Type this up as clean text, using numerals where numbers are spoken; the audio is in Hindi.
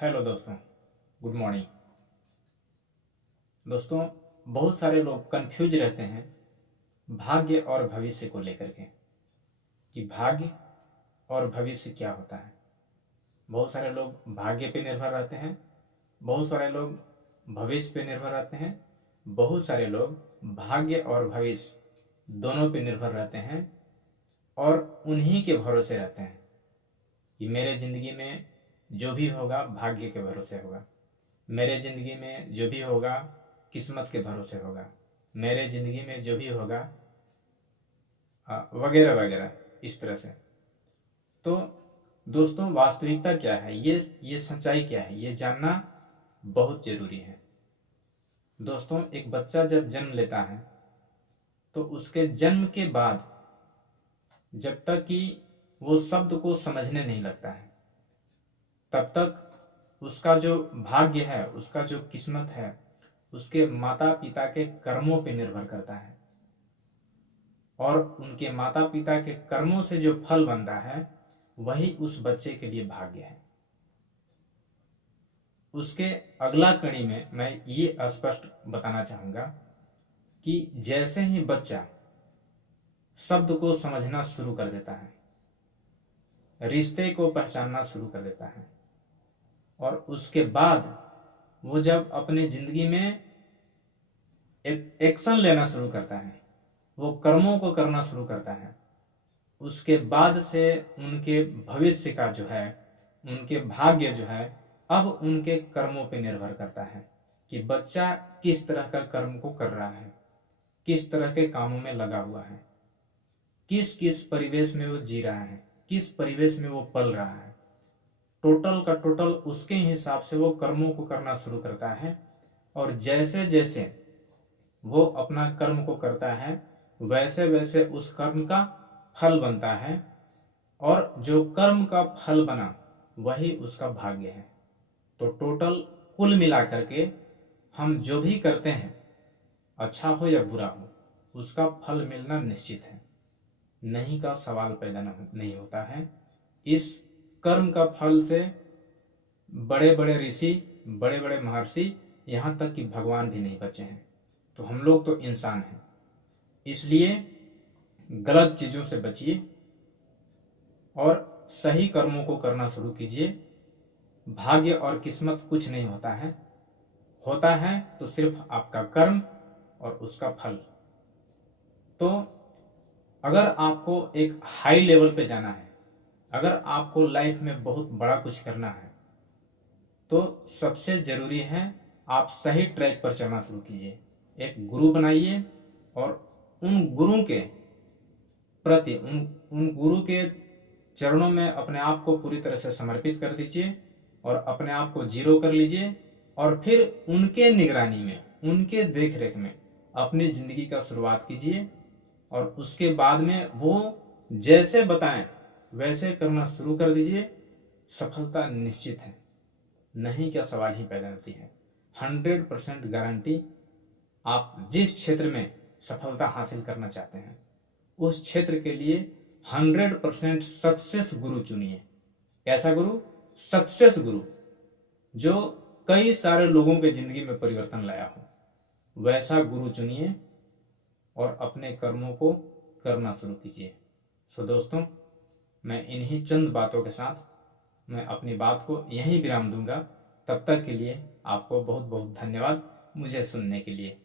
हेलो दोस्तों, गुड मॉर्निंग। दोस्तों, बहुत सारे लोग कंफ्यूज रहते हैं भाग्य और भविष्य को लेकर के कि भाग्य और भविष्य क्या होता है। बहुत सारे लोग भाग्य पे निर्भर रहते हैं, बहुत सारे लोग भविष्य पे निर्भर रहते हैं, बहुत सारे लोग भाग्य और भविष्य दोनों पे निर्भर रहते हैं और उन्हीं के भरोसे रहते हैं कि मेरे ज़िंदगी में जो भी होगा भाग्य के भरोसे होगा, मेरे ज़िंदगी में जो भी होगा किस्मत के भरोसे होगा, मेरे ज़िंदगी में जो भी होगा वगैरह वगैरह, इस तरह से। तो दोस्तों, वास्तविकता क्या है, ये सच्चाई क्या है, ये जानना बहुत ज़रूरी है। दोस्तों, एक बच्चा जब जन्म लेता है तो उसके जन्म के बाद जब तक कि वो शब्द को समझने नहीं लगता है तब तक उसका जो भाग्य है, उसका जो किस्मत है, उसके माता पिता के कर्मों पे निर्भर करता है और उनके माता पिता के कर्मों से जो फल बनता है वही उस बच्चे के लिए भाग्य है। उसके अगला कड़ी में मैं ये स्पष्ट बताना चाहूँगा कि जैसे ही बच्चा शब्द को समझना शुरू कर देता है, रिश्ते को पहचानना शुरू कर देता है और उसके बाद वो जब अपने ज़िंदगी में एक एक्शन लेना शुरू करता है, वो कर्मों को करना शुरू करता है, उसके बाद से उनके भविष्य का जो है, उनके भाग्य जो है, अब उनके कर्मों पे निर्भर करता है कि बच्चा किस तरह का कर्म को कर रहा है, किस तरह के कामों में लगा हुआ है, किस किस परिवेश में वो जी रहा है, किस परिवेश में वो पल रहा है। टोटल का टोटल उसके हिसाब से वो कर्मों को करना शुरू करता है और जैसे जैसे वो अपना कर्म को करता है वैसे वैसे उस कर्म का फल बनता है और जो कर्म का फल बना वही उसका भाग्य है। तो टोटल कुल मिलाकर के हम जो भी करते हैं, अच्छा हो या बुरा हो, उसका फल मिलना निश्चित है, नहीं का सवाल पैदा नहीं होता है। इस कर्म का फल से बड़े बड़े ऋषि, बड़े बड़े महर्षि, यहाँ तक कि भगवान भी नहीं बचे हैं। तो हम लोग तो इंसान हैं, इसलिए गलत चीज़ों से बचिए और सही कर्मों को करना शुरू कीजिए। भाग्य और किस्मत कुछ नहीं होता है, होता है तो सिर्फ आपका कर्म और उसका फल। तो अगर आपको एक हाई लेवल पे जाना है, अगर आपको लाइफ में बहुत बड़ा कुछ करना है, तो सबसे ज़रूरी है आप सही ट्रैक पर चलना शुरू कीजिए। एक गुरु बनाइए और उन गुरु के प्रति, उन गुरु के चरणों में अपने आप को पूरी तरह से समर्पित कर दीजिए और अपने आप को जीरो कर लीजिए और फिर उनके निगरानी में, उनके देख रेख में अपनी ज़िंदगी का शुरुआत कीजिए और उसके बाद में वो जैसे बताएं वैसे करना शुरू कर दीजिए। सफलता निश्चित है, नहीं क्या सवाल ही पैदा होती है। 100% गारंटी। आप जिस क्षेत्र में सफलता हासिल करना चाहते हैं उस क्षेत्र के लिए 100% सक्सेस गुरु चुनिए। कैसा गुरु? सक्सेस गुरु, जो कई सारे लोगों के जिंदगी में परिवर्तन लाया हो, वैसा गुरु चुनिए और अपने कर्मों को करना शुरू कीजिए। सो दोस्तों, मैं इन्हीं चंद बातों के साथ मैं अपनी बात को यहीं विराम दूंगा। तब तक के लिए आपको बहुत बहुत धन्यवाद मुझे सुनने के लिए।